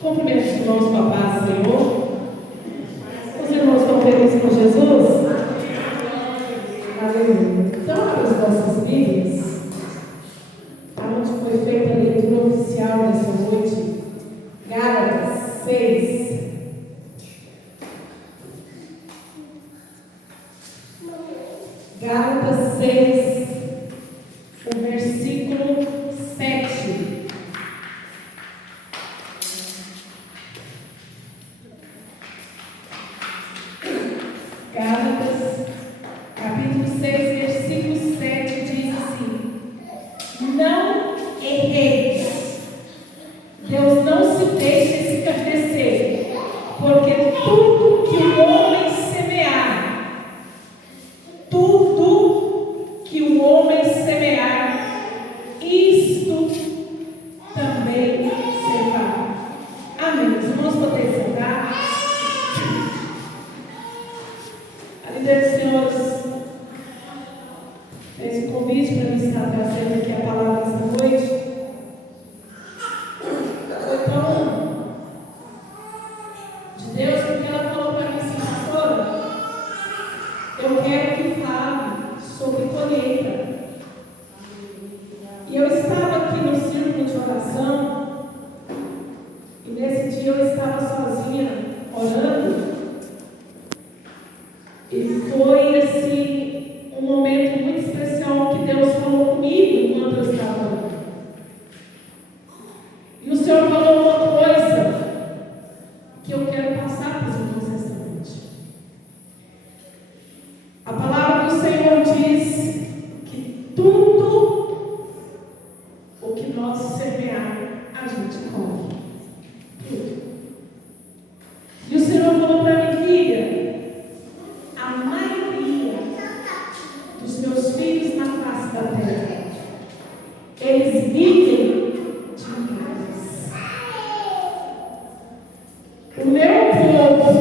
Cumprimento os irmãos com a paz do Senhor. Os irmãos estão felizes com Jesus? Aleluia. Então, abra as nossas Bíblias, aonde foi feita a leitura oficial dessa noite, Gálatas 6. Gálatas 6, o versículo 7. Gálatas, capítulo 6, versículo 7 diz assim: não erreis, Deus não se deixa escarnecer, porque tudo que o homem semear, isto também será. Amém. Os irmãos podem sentar. A líder dos senhores fez um convite para mim estar trazendo aqui a palavra esta noite. Foi tão de Deus, porque ela falou para mim assim: pastora, eu quero que fale sobre colheita. E eu estava aqui no círculo de oração, e nesse dia eu estava sozinha orando, e foi assim um momento muito especial que Deus falou comigo enquanto eu estava orando. E o Senhor falou uma coisa que eu quero passar para os irmãos esta noite. A palavra do Senhor diz que tudo o que nós semear, a gente colhe. Tudo. E o Senhor falou para mim: filha, a maioria dos meus filhos na face da terra, eles vivem de milagres. O meu povo,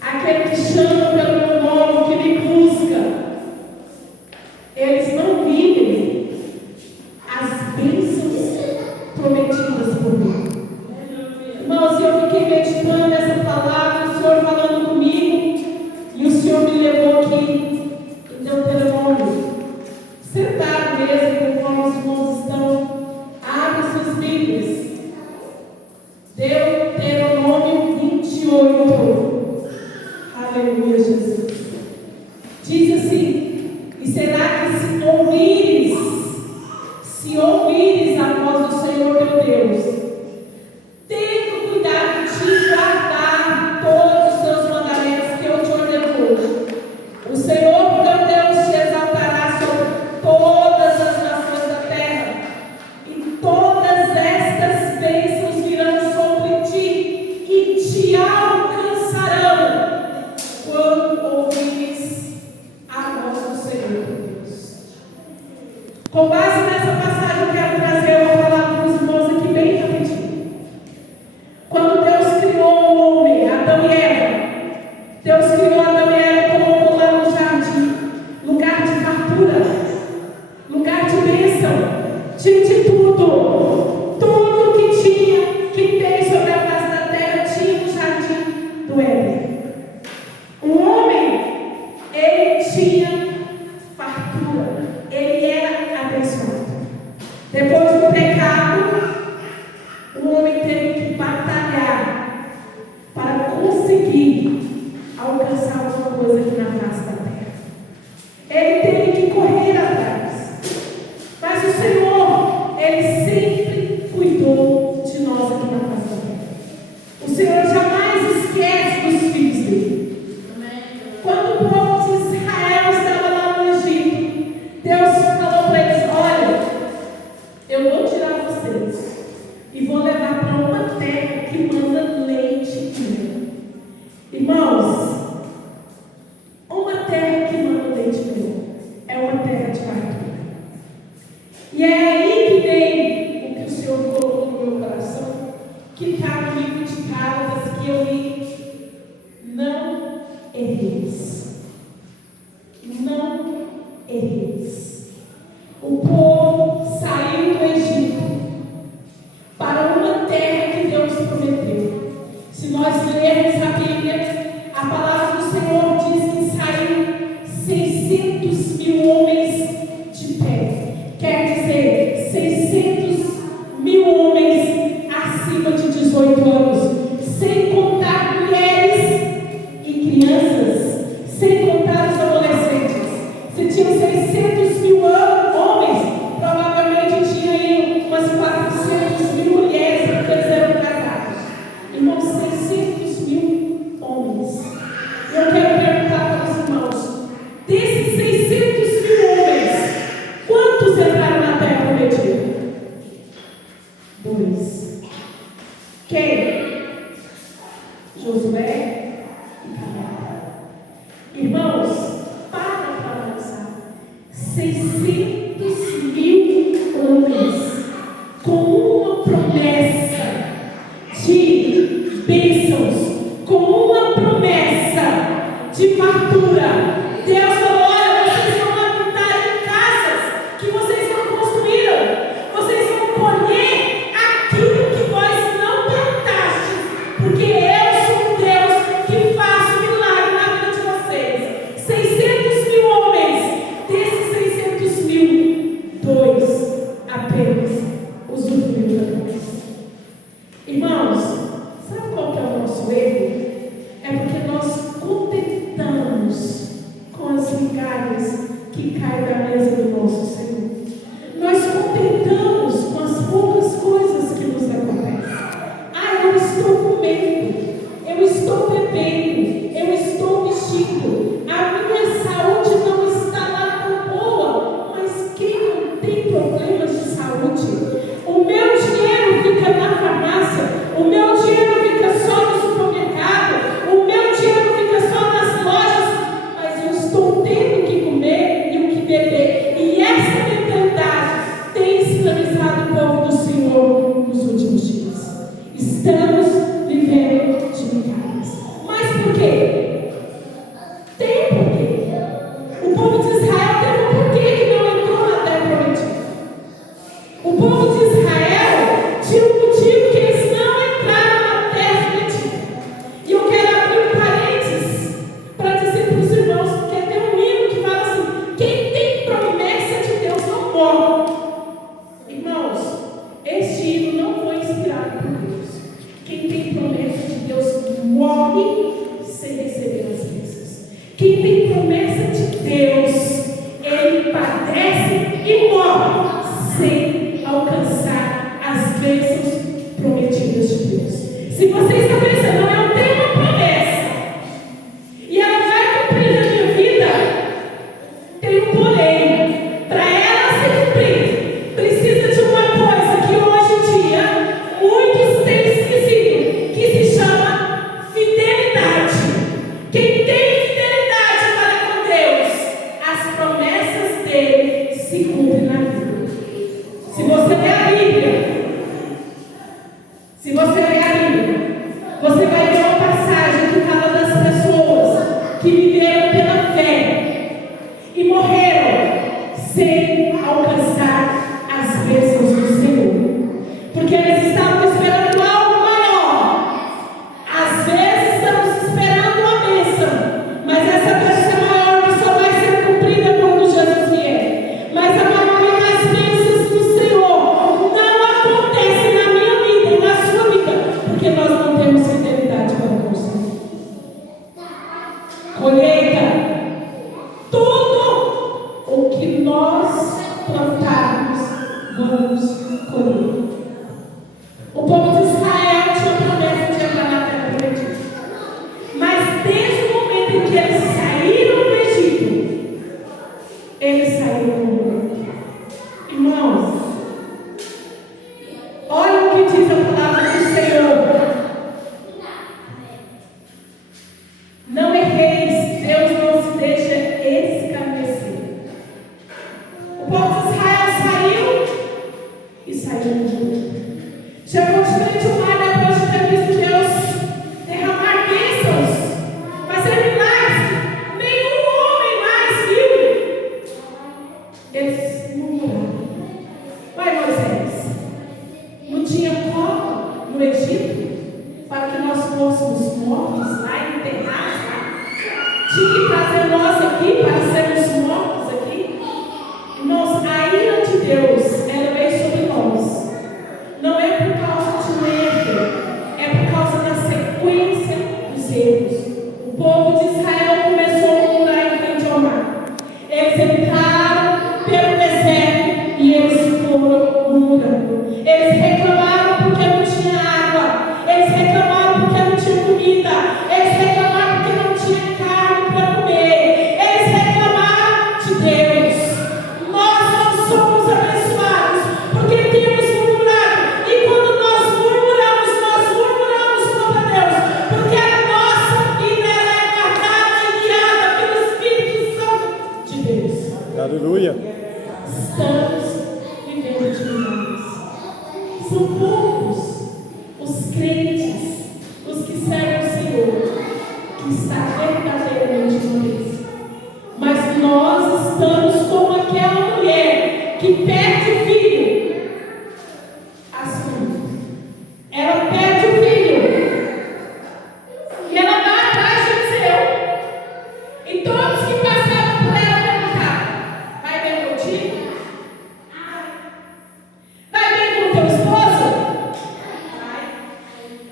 aquele que chama pelo meu nome, que me busca, eles não vivem as bênçãos prometidas por mim. Irmãos, eu fiquei meditando nessa palavra, o Senhor falando comigo, e o Senhor me levou aqui em Deuteronômio, sentado mesmo, conforme os irmãos estão. Abre suas Bíblias. Deuteronômio 28. Aleluia, Jesus. Diz assim: e será que se ouvires a voz do Senhor teu Deus, tendo cuidado de guardar todos os seus mandamentos que eu te ordeno hoje, o Senhor teu Deus te exaltará sobre todas as nações da terra, e todas estas bênçãos virão sobre ti e te alcançarão quando ouvires a voz do Senhor teu Deus. Com base nessa passagem, eu quero trazer uma palavra para os irmãos aqui bem rapidinho. Quando Deus criou o homem, Adão e Eva, Deus criou Adão e Eva e colocou lá no jardim, lugar de fartura, lugar de bênção, tinha de tudo. Tudo que tem sobre a face da terra, tinha no jardim do Éden. O homem, ele tinha fartura, ele era abençoado. Depois do pecado, o homem teve que batalhar para conseguir alcançar alguma coisa aqui na face da terra. Ele teve que correr atrás. Mas o Senhor, ele sempre cuidou de nós aqui na face da terra. O Senhor jamais esquece dos filhos dele. Quando o povo de Israel estava lá no Egito, Deus falou para eles: olha, eu vou tirar vocês e vou levar para uma terra que manda leite e mel. Irmãos, uma terra que manda leite e mel é uma terra de fartura. E é aí que vem o que o Senhor colocou no meu coração, que está no livro de Gálatas que eu li: não erreis. Não erreis. O povo saiu do Egito para uma terra que Deus Quem? Josué e Caleb. Irmãos, para analisar. 600 mil homens com uma promessa de bênçãos, com uma promessa de fartura. Deus falou: olha, vocês vão habitar em casas que vocês não construíram. Vocês vão colher aquilo que vós não plantastes, porque eu sou um Deus que faço milagre na vida de vocês. 600 mil homens, desses 600 mil, 2 apenas usufruíram da promessa. Irmãos, sabe qual que é o nosso erro? É porque nós contentamos com as migalhas que caem da mesa do nosso Senhor. Nós contentamos com as poucas coisas que nos acontecem. Ah, eu estou comendo, eu estou bebendo, eu estou vestindo, a minha saúde não está lá tão boa. Mas quem não tem problemas de saúde? O meu dinheiro fica na farmácia, o meu dinheiro fica só no supermercado, o meu dinheiro fica só nas lojas, mas eu estou tendo o que comer e o que beber. E essa mentalidade tem escravizado o povo do Senhor nos últimos dias. Estamos vivendo de migalhas. Mas por quê? Tem porquê. O povo de Israel teve um porquê que não entrou na terra prometida. O povo de Israel tinha um motivo que eles não entraram na terra prometida. E eu quero abrir um parênteses para dizer para os irmãos, porque tem um hino que fala assim: quem tem promessa de Deus não morre. Irmãos, este hino não foi inspirado por Deus. Quem tem promessa de Deus morre sem receber as bênçãos. Quem tem promessa de Deus, ele padece e morre sem alcançar as bênçãos prometidas de Deus. Se você está pensando, eu tenho uma promessa e ela vai cumprir na minha vida, tem um porém. Para ela se cumprir, precisa de uma coisa que hoje em dia muitos têm esquecido, que se chama fidelidade. Quem tem fidelidade para com Deus, as promessas dele se cumprem na vida. Se você ler a Bíblia, você vai ver uma passagem que fala das pessoas que viveram pela fé e morreram sem alcançar as bênçãos do Senhor, porque eles estavam esperando algo maior. Às vezes estamos esperando uma bênção, mas essa bênção maior só vai ser cumprida quando Jesus vier. Mas a maioria das bênçãos do Senhor não acontece na minha vida e na sua vida, porque nós não temos fidelidade para com o Senhor. Colheita. Tudo o que nós plantarmos, vamos colher. O povo de Israel tinha promessa de entrar na terra prometida. Mas desde o momento em que eles saíram do Egito, eles saíram do mundo. Irmãos, olha o que diz a palavra do Senhor. Não erreis, Deus não se deixa escarnecer. O povo de Israel saiu e saiu do mundo. Chegou de frente ao mar depois de ter visto Deus derramar bênçãos, fazer milagres. Nenhum homem mais viu. Eles murmuraram. Vai, Moisés, não tinha como no Egito para que nós fôssemos mortos lá e enterrados lá? Tinha que trazer nós aqui para sermos mortos aqui? Irmãos, a ira de Deus, ela veio sobre nós. Não é por causa de um erro, é por causa da sequência dos erros. O povo de Israel começou a murmurar em frente ao mar. Eles entraram pelo deserto e eles foram murmurando. Eles reclamaram porque não tinha água. Eles reclamaram porque não tinha comida. Eles reclamaram porque não tinha carne para comer. Eles reclamaram de que está verdadeiramente doente. Mas nós estamos como aquela mulher que perde o filho. Assim, ela perde o filho. E ela vai atrás de Eliseu. E todos que passavam por ela perguntavam: vai bem contigo? Vai bem com o teu esposo?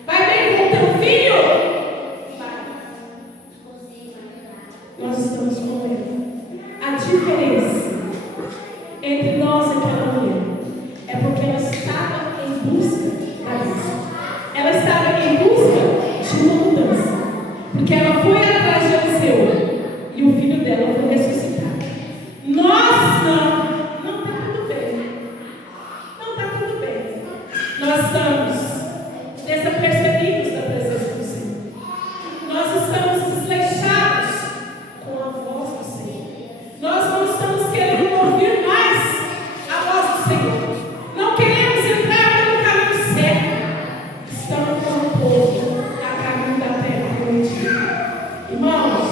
Vai bem com o teu filho? Vai. Nós estamos com ele. A diferença entre nós e aquela mulher é porque ela estava em busca disso. Ela estava em busca de uma mudança. Porque ela foi atrás de Eliseu e o filho dela foi ressuscitado. Nós não. Não está tudo bem. Não está tudo bem. Nós estamos desapercebidos da presença do Senhor. Nós estamos desleixados com a voz do Senhor. Nós não estamos querendo ouvir mais a voz do Senhor. Não queremos entrar pelo caminho certo. Estamos com o povo a caminho da terra prometida. Irmãos,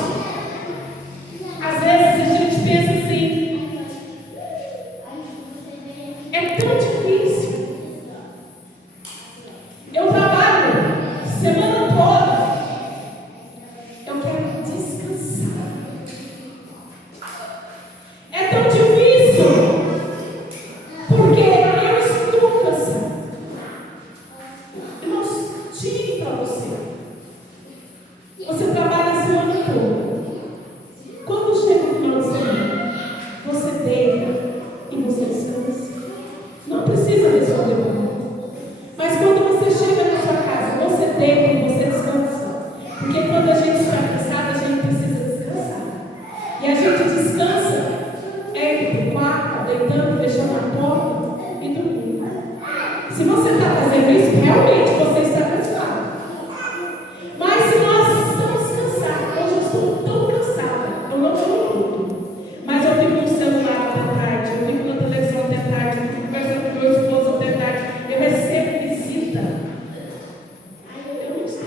às vezes a gente pensa assim: é tão difícil. Eu trabalho semana toda. Eu quero descansar. É tão difícil porque eu estou cansado. Irmãos, tire para você. Você trabalha a semana toda. Quando chega o final de semana, você deita e você descansa. Não precisa responder para mim. Mas quando você chega na sua casa, você deita e você descansa. Porque quando a gente está cansado, a gente precisa descansar. E a gente descansa entre o quarto, deitando, fechando a porta e dormindo. Se você está fazendo isso, realmente você está cansado. Mas se nós estamos cansados, hoje eu estou tão cansada, eu não vou tudo. Mas eu fico no celular até tarde, eu fico na televisão até tarde, eu fico conversando com meu esposo até tarde, eu recebo visita. Eu não estou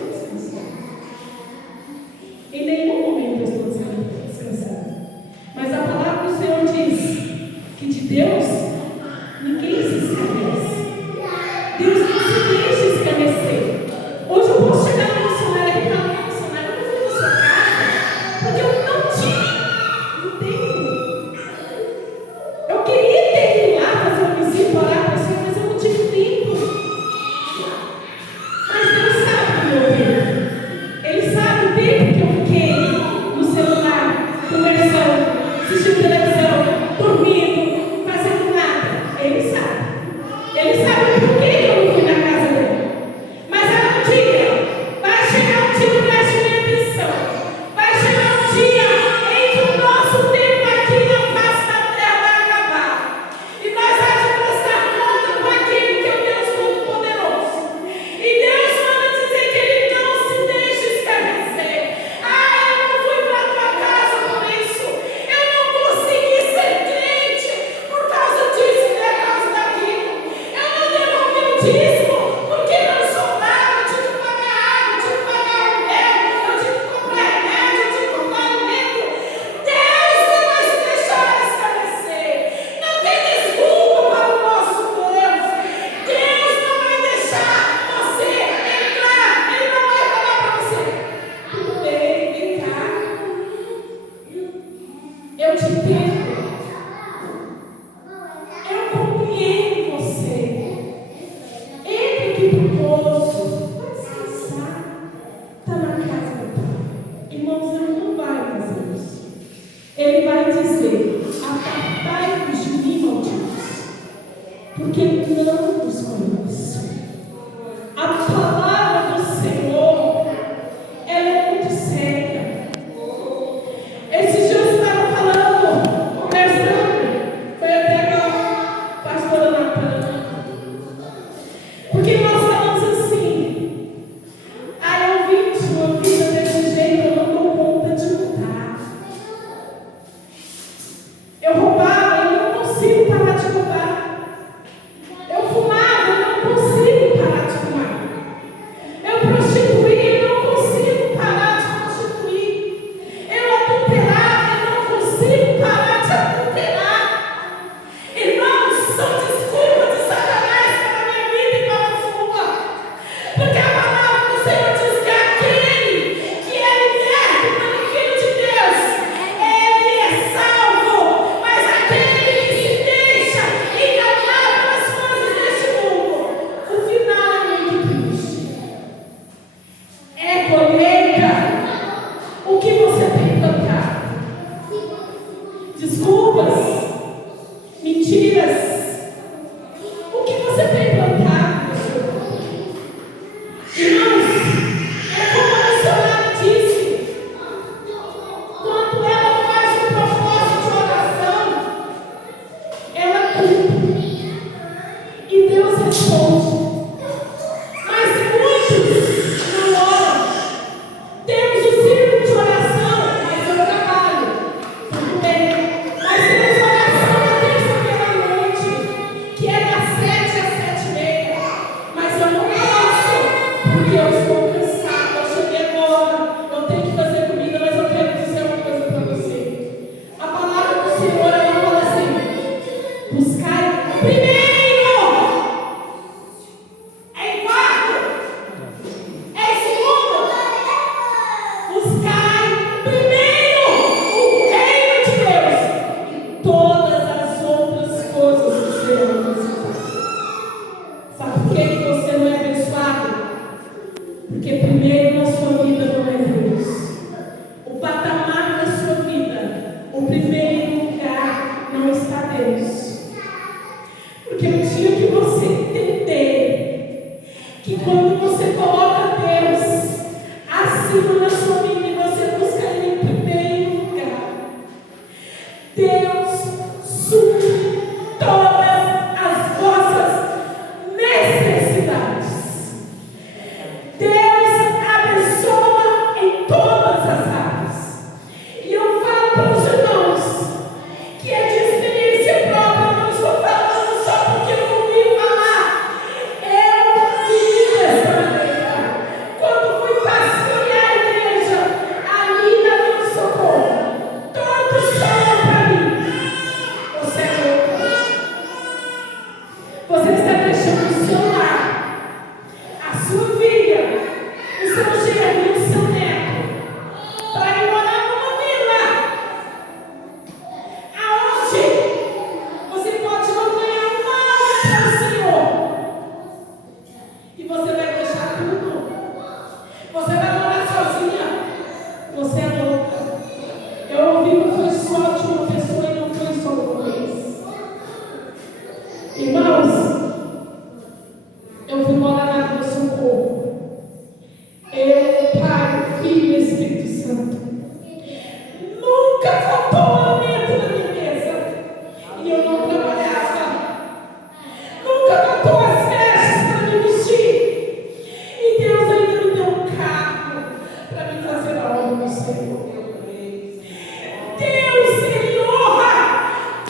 Porque primeiro na sua vida não é Deus. O patamar da sua vida, o primeiro lugar não está Deus. Porque no dia que você entender que quando você coloca Deus acima da sua vida e você busca Ele em primeiro lugar, Deus supre todas as vossas necessidades. Deus abençoa em todas as áreas. E eu falo para os irmãos que é de experiência própria, eu não estou falando só porque eu ouvi falar. Eu vivi dessa maneira. Quando fui pastorear a igreja, ali na Vila Socorro, todos falam para mim: você é louca. Você está deixando o seu lar, a sua filha, o seu genro e o seu neto para ir morar numa vila aonde você pode não ganhar nada para o Senhor. E você vai deixar tudo. Você vai morar sozinha. Você é louca. Eu ouvi que foi só de uma pessoa e não foi só uma vez. Irmãos, eu fui morar na Vila Socorro. Eu, Pai, Filho e Espírito Santo. Nunca faltou alimento na minha mesa. E eu não trabalhava. Nunca faltou as vestes para me vestir. E Deus ainda me deu um carro para me fazer a obra do Senhor. Deus, Ele honra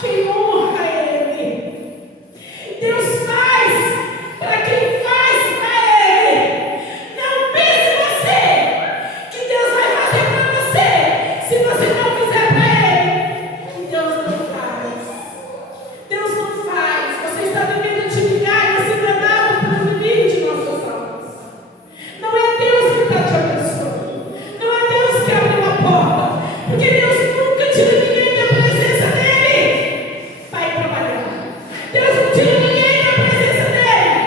quem honra Ele. Deus faz para quem faz para Ele. Não pense você que Deus vai fazer para você se você não fizer para Ele. E Deus não faz. Deus não faz. Você está vivendo de migalhas e enganado pelo inimigo de nossas almas. Não é Deus que está te abençoando. Não é Deus que abriu a porta. Porque Deus nunca tira ninguém da presença dEle para ir trabalhar. Deus não tira ninguém da presença dEle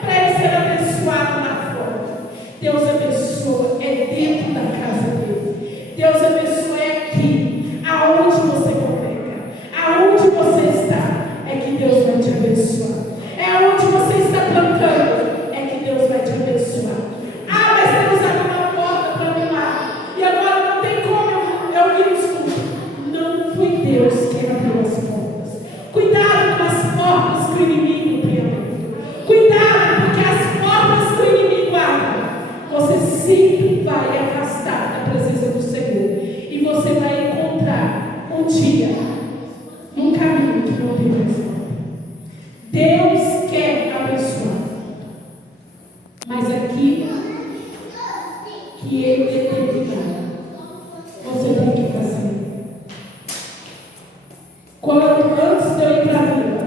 para ele ser abençoado lá fora. Deus abençoa é dentro da casa dEle. Deus abençoa é aqui, aonde você congrega, aonde você está, é que Deus vai te abençoar. É aonde você está plantando, é que Deus vai te abençoar. Ah, mas Deus abriu uma porta para mim lá, e agora não tem como eu vir no escuro. Não foi Deus que abriu as portas. Cuidado com as portas que o inimigo tem aberto. Cuidado, porque as portas que o inimigo abre, você sempre vai afastar da presença do Senhor. E você vai encontrar um dia um caminho que não tem mais volta. Deus quer abençoar, mas aquilo que Ele determinar, você tem que fazer. Antes de eu ir para a vila,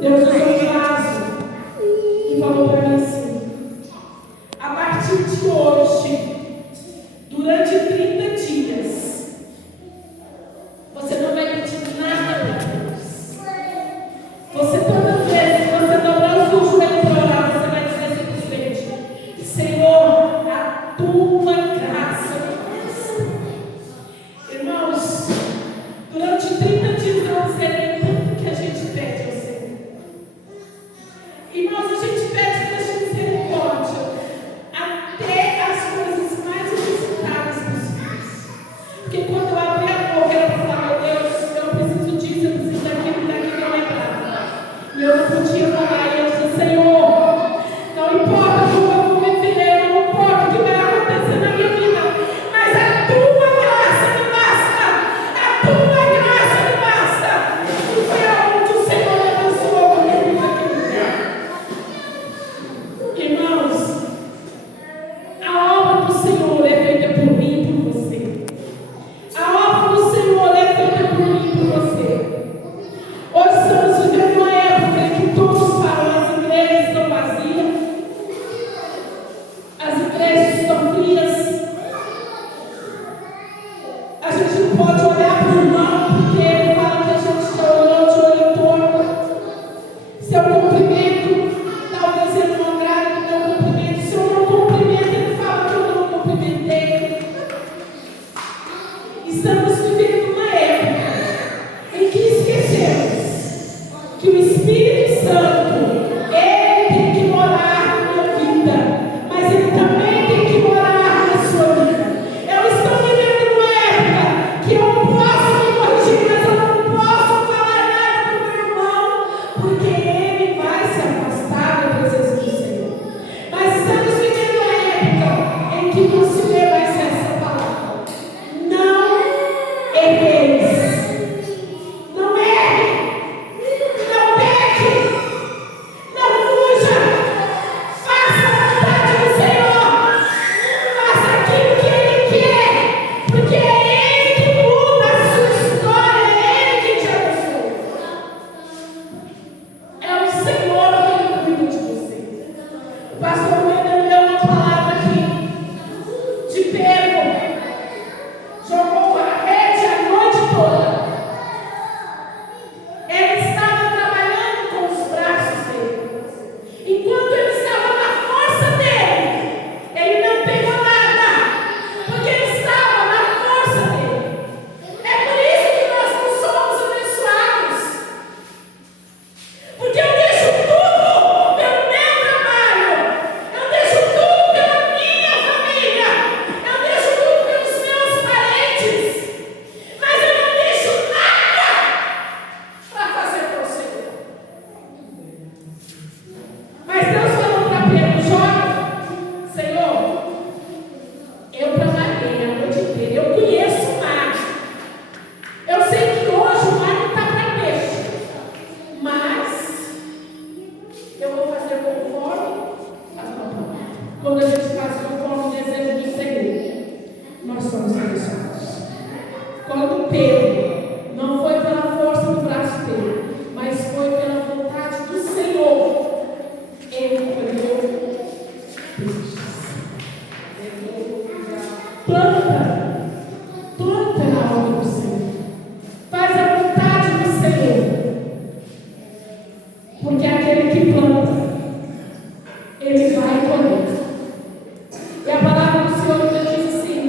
Deus usou um vaso e falou para mim assim: a partir de hoje, durante 30 dias, você não vai pedir nada para Deus. Você, todas as vezes que você dobrar o seu joelho para orar, você vai dizer simplesmente: Senhor, a tua Quando a gente faz conforme o desejo do Senhor, nós somos abençoados. Quando Pedro, não foi pela força do braço dele, mas foi pela vontade do Senhor, ele colheu peixes. Planta na obra do Senhor. Faz a vontade do Senhor. Porque aquele que planta, ele vai colher. E a palavra do Senhor me diz assim: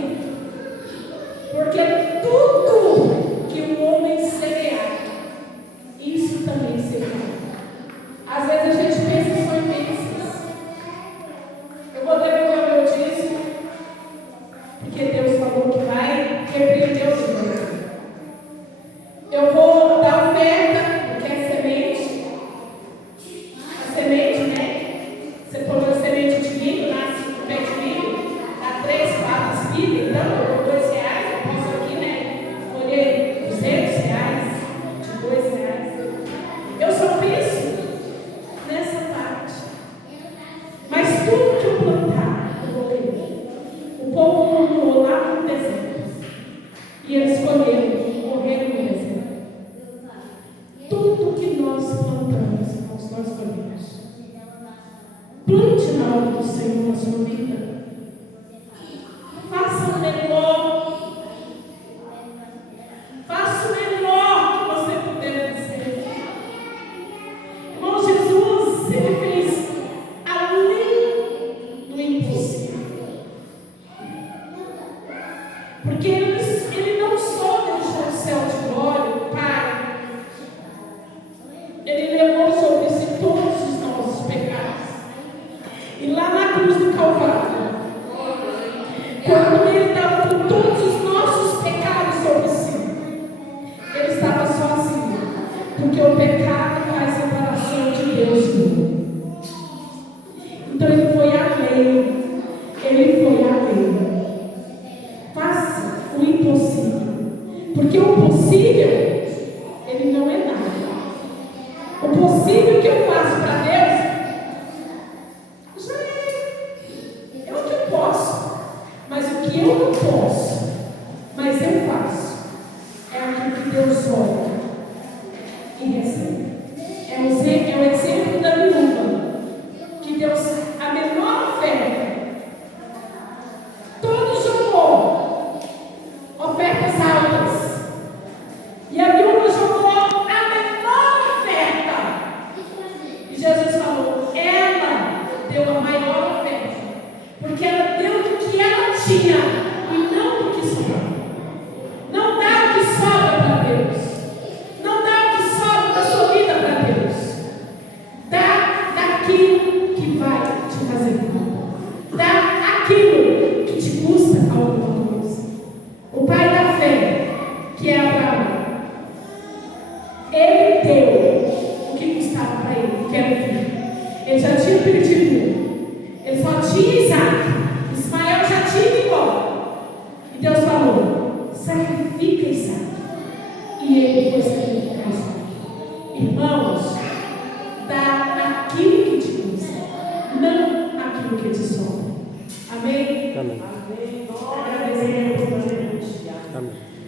porque tudo que o homem semear, isso também será. Às vezes a gente pensa só em bênçãos. Eu vou devolver o meu dízimo, porque Deus falou que vai repreender os meus. Eu vou dar oferta, porque é semente. A semente, né? Você põe uma semente de milho, nasce um pé de milho, dá 3, 4 espigas, então eu dou R$2, eu posso aqui, né? Colher R$200, de R$2. Eu só penso nessa parte. Mas tudo que eu plantar, eu vou colher. O povo morou lá no deserto. E eles colheram, morreram no deserto. Tudo que nós plantamos, irmãos, nós colhemos. Plante na obra do Senhor na sua vida. Faça o melhor. Faça o melhor que você puder fazer. Irmão, Jesus, ele fez além do impossível. Porque ele não só deixou o céu de glória, o Pai, ele levou sobre si todos os nossos pecados. E lá na cruz do Calvário, quando ele dava por todos os nossos pecados sobre si, ele estava sozinho, porque o pecado faz separação de Deus e mundo. Então ele foi além. Ele foi além. Faça o impossível, porque o possível, ele não é nada. O possível que eu faço para Deus, já é o que eu posso. Mas o que eu não posso, mas eu faço, é aquilo que Deus olha e recebe. É o exemplo da viúva, que Deus, a menor oferta, todos jogou ofertas altas, e a viúva jogou a menor oferta. E Jesus falou, ela deu a maior oferta, porque ela deu do que ela tinha e não do que sobrava. Não dá o que sobra para Deus. Não dá o que sobra da sua vida para Deus. Dá daquilo que vai te fazer mal. Dá aquilo que te custa alguma coisa. O pai da fé, que é Abraão, ele deu o que custava para ele, que era o filho. Ele já tinha perdido. Ele só tinha Isaac. Ismael já tinha ido embora. E Deus falou, sacrifica Isaac. E ele foi sacrificar Isaac. Irmãos, dá aquilo que te custa, não aquilo que te sobra. Amém? Amém. Amém. Agradecemos a Deus. Amém.